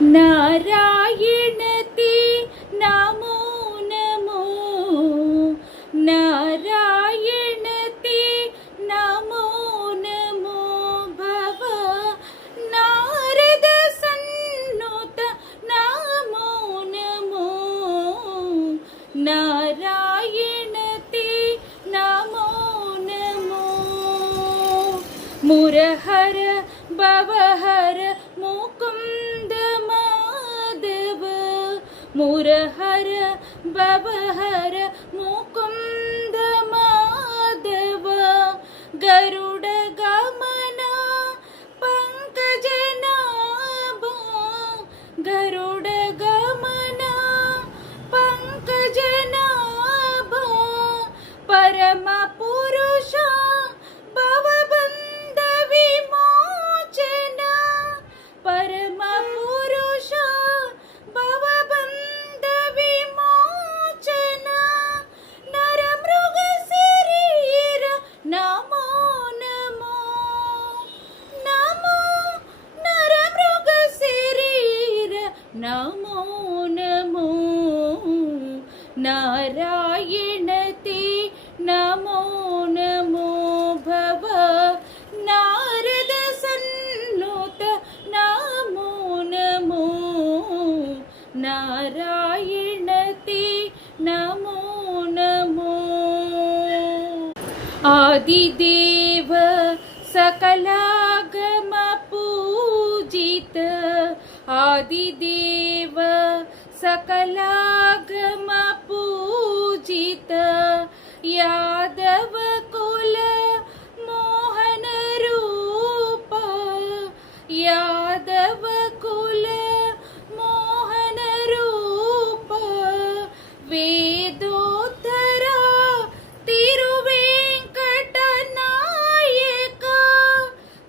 नारायण ते नमो नमो, नारायण ते नमो नमो, भव नारद सन्नुत नमो नमो, नारायण ते नमो नमो। मुरहर भवहर मुकुंद माधव, मुरहर भवहर मुकुंद माधव, गरुड़ गमना पंकजनाभा, गरुड़ गमना पंकजनाभा, परम पुरुष भवबंध विमोचना, परम पुरुष भवबंध विमोचना, नर मृग शरीर नमो नमो, नमो नर मृग शरीर नमो नमो, नारायण ते नमो नमो, भव नारद सन्नुत नमो नमो, नारायण ते नमो नमो। आदिदेव सकलागम पूजित, आदिदेव सकलागम पूजित, यादव कुल मोहन रूप, यादव कुल मोहन रूप, वेदोत्तरा तिरुवेंकट नायक,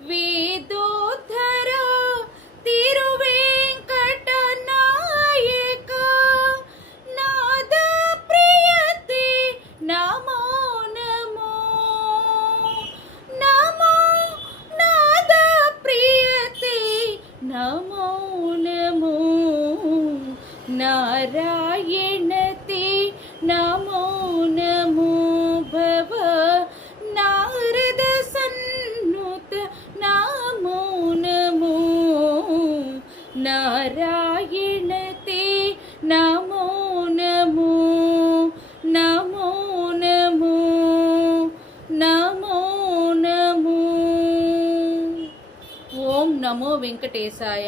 वेदोत्तरा तिरुवेंकट नायक, नाद प्रियते नमो नमो, नमो नाद प्रियते नमो नमो, नारायण ते नमो नमो, भव नारद सन्नुत नमो नमो, नारायण ते नमो नमो, नमो नमो, नमो नमो। ओम नमो वेंकटेशाय।